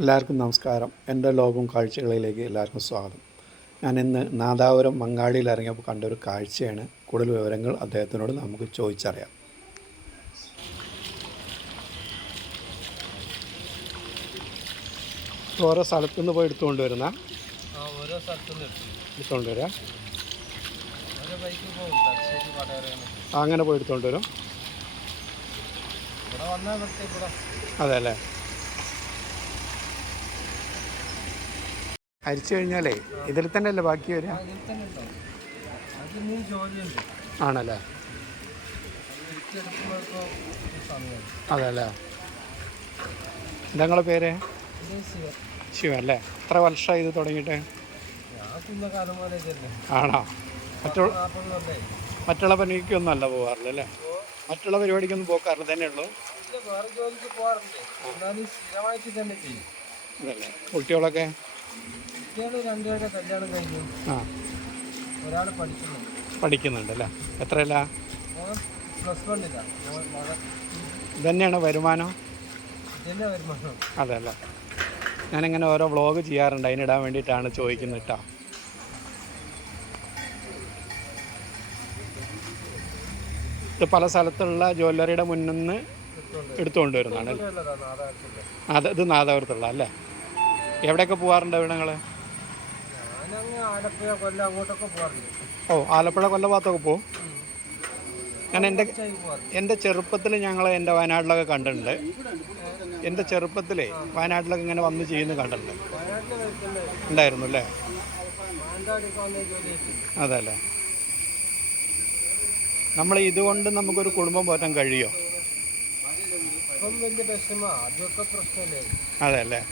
എല്ലാവർക്കും നമസ്കാരം. എൻ്റെ ലോകവും കാഴ്ചകളിലേക്ക് എല്ലാവർക്കും സ്വാഗതം. ഞാൻ ഇന്ന് നാദാപുരം മങ്ങാടിയിൽ ഇറങ്ങിയപ്പോൾ കണ്ടൊരു കാഴ്ചയാണ്. കൂടുതൽ വിവരങ്ങൾ അദ്ദേഹത്തിനോട് നമുക്ക് ചോദിച്ചറിയാം. ഓരോ സ്ഥലത്തുനിന്ന് പോയി എടുത്തുകൊണ്ട് വരുന്ന ഓരോ സ്ഥലത്തുനിന്ന് എടുത്തുകൊണ്ട് വരിക, അങ്ങനെ പോയി എടുത്തുകൊണ്ട് വരും. അതെ അല്ലേ? അരിച്ചു കഴിഞ്ഞാലേ ഇതിൽ തന്നെ അല്ലേ ബാക്കി വരിക? ആണല്ലേ? അതെ അല്ലേ? നിങ്ങളെ പേര്? ശിവ അല്ലേ? എത്ര വർഷമായി ഇത് തുടങ്ങിയിട്ട്? ആണോ? മറ്റുള്ള പണിക്കൊന്നും അല്ല പോകാറില്ല അല്ലേ? മറ്റുള്ള പരിപാടിക്കൊന്നും പോകാറില്ല തന്നെ ഉള്ളൂ? അതല്ലേ? കുട്ടികളൊക്കെ? ആ, പഠിക്കുന്നുണ്ടല്ലേ? എത്രയല്ല? ഇതന്നെയാണ് വരുമാനം? അതെ അല്ലേ? ഞാനിങ്ങനെ ഓരോ വ്ളോഗ് ചെയ്യാറുണ്ട്, അതിനിടാൻ വേണ്ടിയിട്ടാണ് ചോദിക്കുന്നത് കേട്ടോ. ഇത് പല സ്ഥലത്തുള്ള ജ്വല്ലറിയുടെ മുന്നിൽ നിന്ന് എടുത്തുകൊണ്ട് വരുന്നതാണ്. ഇത് നാദാപുരത്തുള്ള അല്ലേ? എവിടെയൊക്കെ പോകാറുണ്ട് ഇവിടെ നിങ്ങൾ? ഓ, ആലപ്പുഴ കൊല്ല ഭാഗത്തൊക്കെ പോകും. ഞാൻ എൻ്റെ ചെറുപ്പത്തിൽ എൻ്റെ വയനാട്ടിലൊക്കെ കണ്ടിട്ടുണ്ട്. എൻ്റെ ചെറുപ്പത്തിലേ വയനാട്ടിലൊക്കെ ഇങ്ങനെ വന്ന് ചെയ്യുന്നത് കണ്ടിട്ടുണ്ട്. ഉണ്ടായിരുന്നു അല്ലേ? അതെ അല്ലേ? നമ്മൾ ഇതുകൊണ്ട് നമുക്കൊരു കുടുംബം പോറ്റാൻ കഴിയുമോ? അതെ അല്ലേ?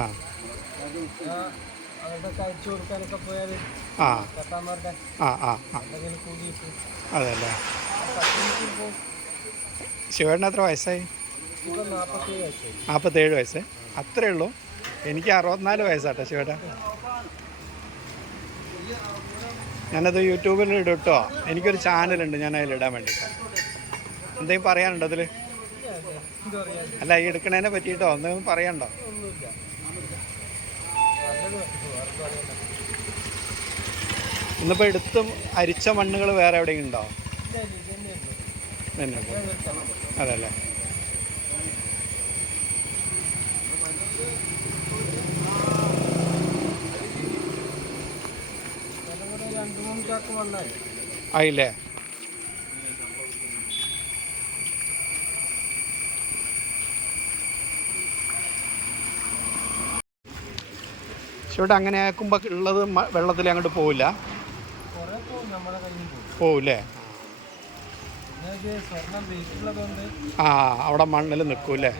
ആ ആ ആ ആ അതെ അല്ലേ? ശിവേട്ടന് എത്ര വയസ്സായി? 47 വയസ്സ്. അത്രയേ ഉള്ളൂ? എനിക്ക് 64 വയസ്സാട്ടോ ശിവേട്ട. ഞാനത് യൂട്യൂബിൽ ഇടും കേട്ടോ. എനിക്കൊരു ചാനലുണ്ട്, ഞാൻ അതിലിടാൻ വേണ്ടിയിട്ട്. എന്തെങ്കിലും പറയാനുണ്ടോ അതിൽ? അല്ല, ഈ എടുക്കണതിനെ പറ്റിയിട്ടോ എന്തെങ്കിലും പറയാനുണ്ടോ? ഇന്നിപ്പോൾ എടുത്തും അരിച്ച മണ്ണുകൾ വേറെ എവിടെയെങ്കിലും ഉണ്ടോ? തന്നെ? അതല്ലേ? ആയില്ലേ? ഇവിടെ അങ്ങനെ ആക്കുമ്പോൾ ഉള്ളത് വെള്ളത്തിൽ അങ്ങോട്ട് പോവില്ല? പോവില്ലേ? ആ, അവിടെ മണ്ണിൽ നിൽക്കൂല്ലേ?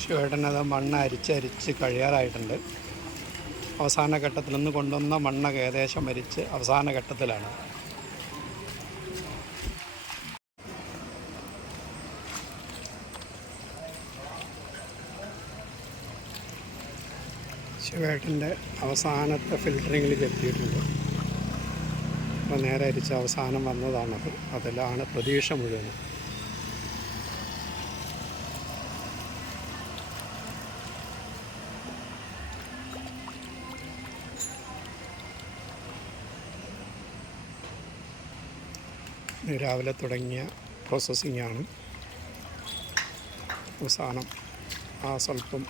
ശിവേട്ടനത് മണ്ണ് അരിച്ചരിച്ച് കഴിയാറായിട്ടുണ്ട്. അവസാന ഘട്ടത്തിൽ നിന്ന് കൊണ്ടുവന്ന മണ്ണൊക്കെ ഏകദേശം അരിച്ച് അവസാന ഘട്ടത്തിലാണ്. ശിവേട്ടൻ്റെ അവസാനത്തെ ഫിൽറ്ററിങ്ങിലേക്ക് എത്തിയിട്ടുണ്ട്. അപ്പോൾ നേരെ അരിച്ച് അവസാനം വന്നതാണത്. അതിലാണ് പ്രതീക്ഷ മുഴുവൻ. രാവിലെ തുടങ്ങിയ പ്രോസസ്സിങ്ങാണ്. അവസാനം ആ സ്വല്പം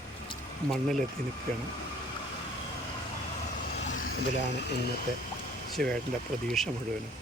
മണ്ണിലെത്തി നിൽക്കുകയാണ്. ഇതിലാണ് ഇന്നത്തെ ശിവേട്ടൻ്റെ പ്രതീക്ഷ മുഴുവനും.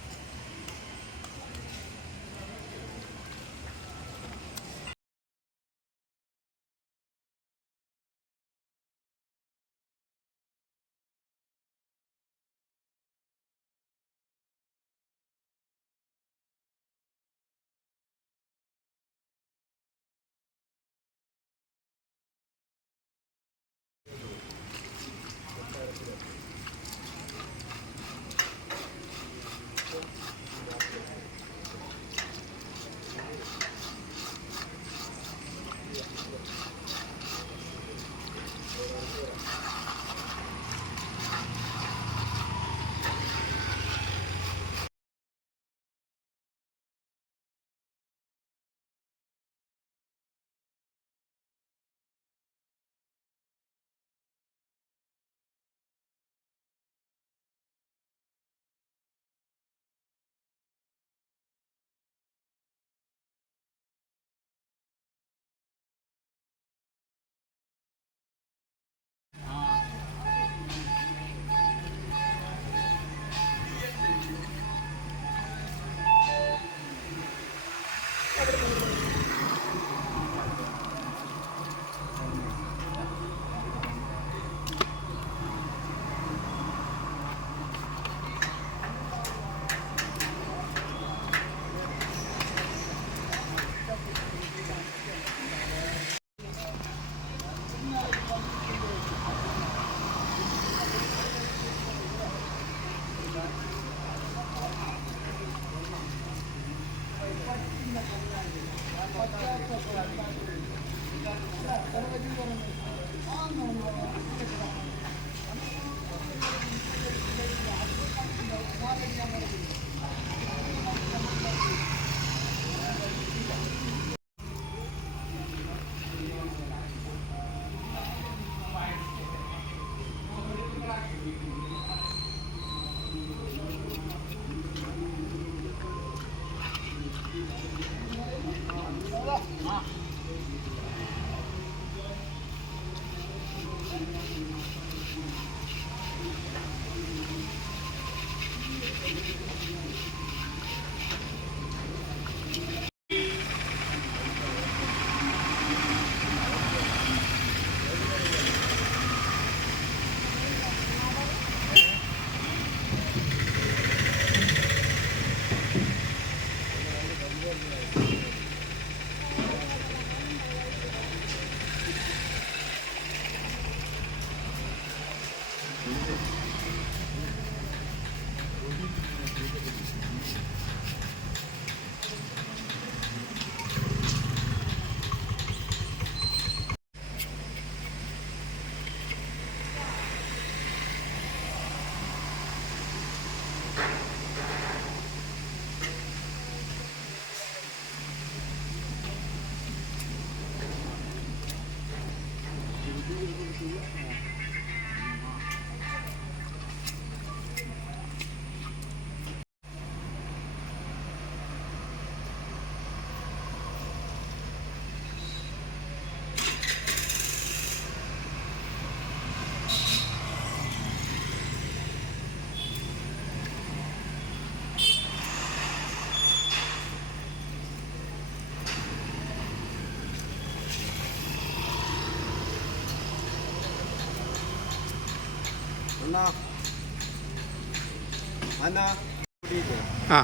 ആ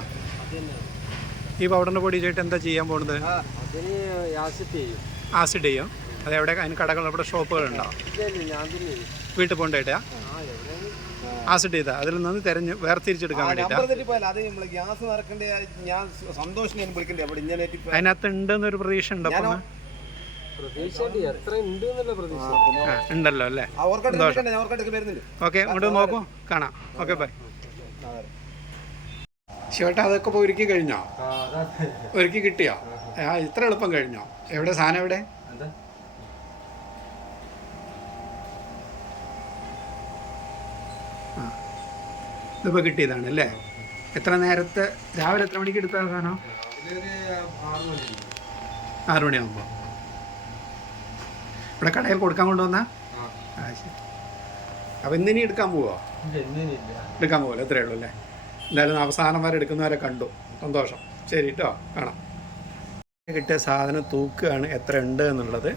ഈ പൗഡറിൻ്റെ പൊടി ചെയ്തിട്ട് എന്താ ചെയ്യാൻ പോകുന്നത്? അതിന് ആസിഡ് ചെയ്യും. ആസിഡ് ചെയ്യും. അതെവിടെ? അതിന് കടകൾ അവിടെ ഷോപ്പുകളുണ്ടോ? ഞാൻ തന്നെ വീട്ടിൽ പോകേണ്ടിട്ടാ ആസിഡ് ചെയ്താൽ അതിൽ നിന്ന് തിരഞ്ഞ് വേർതിരിച്ചെടുക്കാൻ വേണ്ടിയിട്ടാണ്. അതിനകത്ത് ഉണ്ടെന്നൊരു പ്രതീക്ഷ ഉണ്ടോ? ഉണ്ടല്ലോ അല്ലേ? ഓക്കെ, ഇങ്ങോട്ട് നോക്കൂ, കാണാം. Okay, by. ശിവട്ട, അതൊക്കെ ഇപ്പോൾ ഒരുക്കി കഴിഞ്ഞോ? ഒരുക്കി കിട്ടിയോ? ഇത്ര എളുപ്പം കഴിഞ്ഞോ? എവിടെ സാധനം? എവിടെ? ഇതിപ്പോൾ കിട്ടിയതാണ് അല്ലേ? എത്ര നേരത്തെ? രാവിലെ എത്ര മണിക്ക് എടുത്ത സാധനം? 6 മണിയാകുമ്പോൾ ഇവിടെ കടയിൽ കൊടുക്കാൻ കൊണ്ടുവന്നാ? ശരി. അപ്പം ഇന്നിനി എടുക്കാൻ പോവോ? എടുക്കാൻ പോകല്ലോ, എത്രയേ ഉള്ളൂ അല്ലേ? എന്തായാലും അവസാനം വരെ എടുക്കുന്നവരെ കണ്ടു, സന്തോഷം. ശരി കേട്ടോ, കാണാം. കിട്ടിയ സാധനം തൂക്കുകയാണ് എത്ര ഉണ്ട് എന്നുള്ളത്.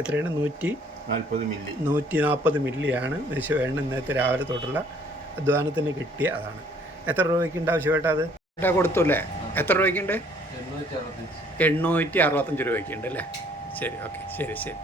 എത്രയാണ്? 140 മില്ലിയാണ് വിശ്വേണ്ണ ഇന്നത്തെ രാവിലെ തൊട്ടുള്ള അധ്വാനത്തിന് കിട്ടിയ അതാണ്. എത്ര രൂപയ്ക്കുണ്ട് ആവശ്യമായിട്ട്? അത് കൊടുത്തു അല്ലേ? എത്ര രൂപയ്ക്കുണ്ട്? 865 രൂപയ്ക്കുണ്ട് അല്ലേ? ശരി, ഓക്കെ, ശരി ശരി.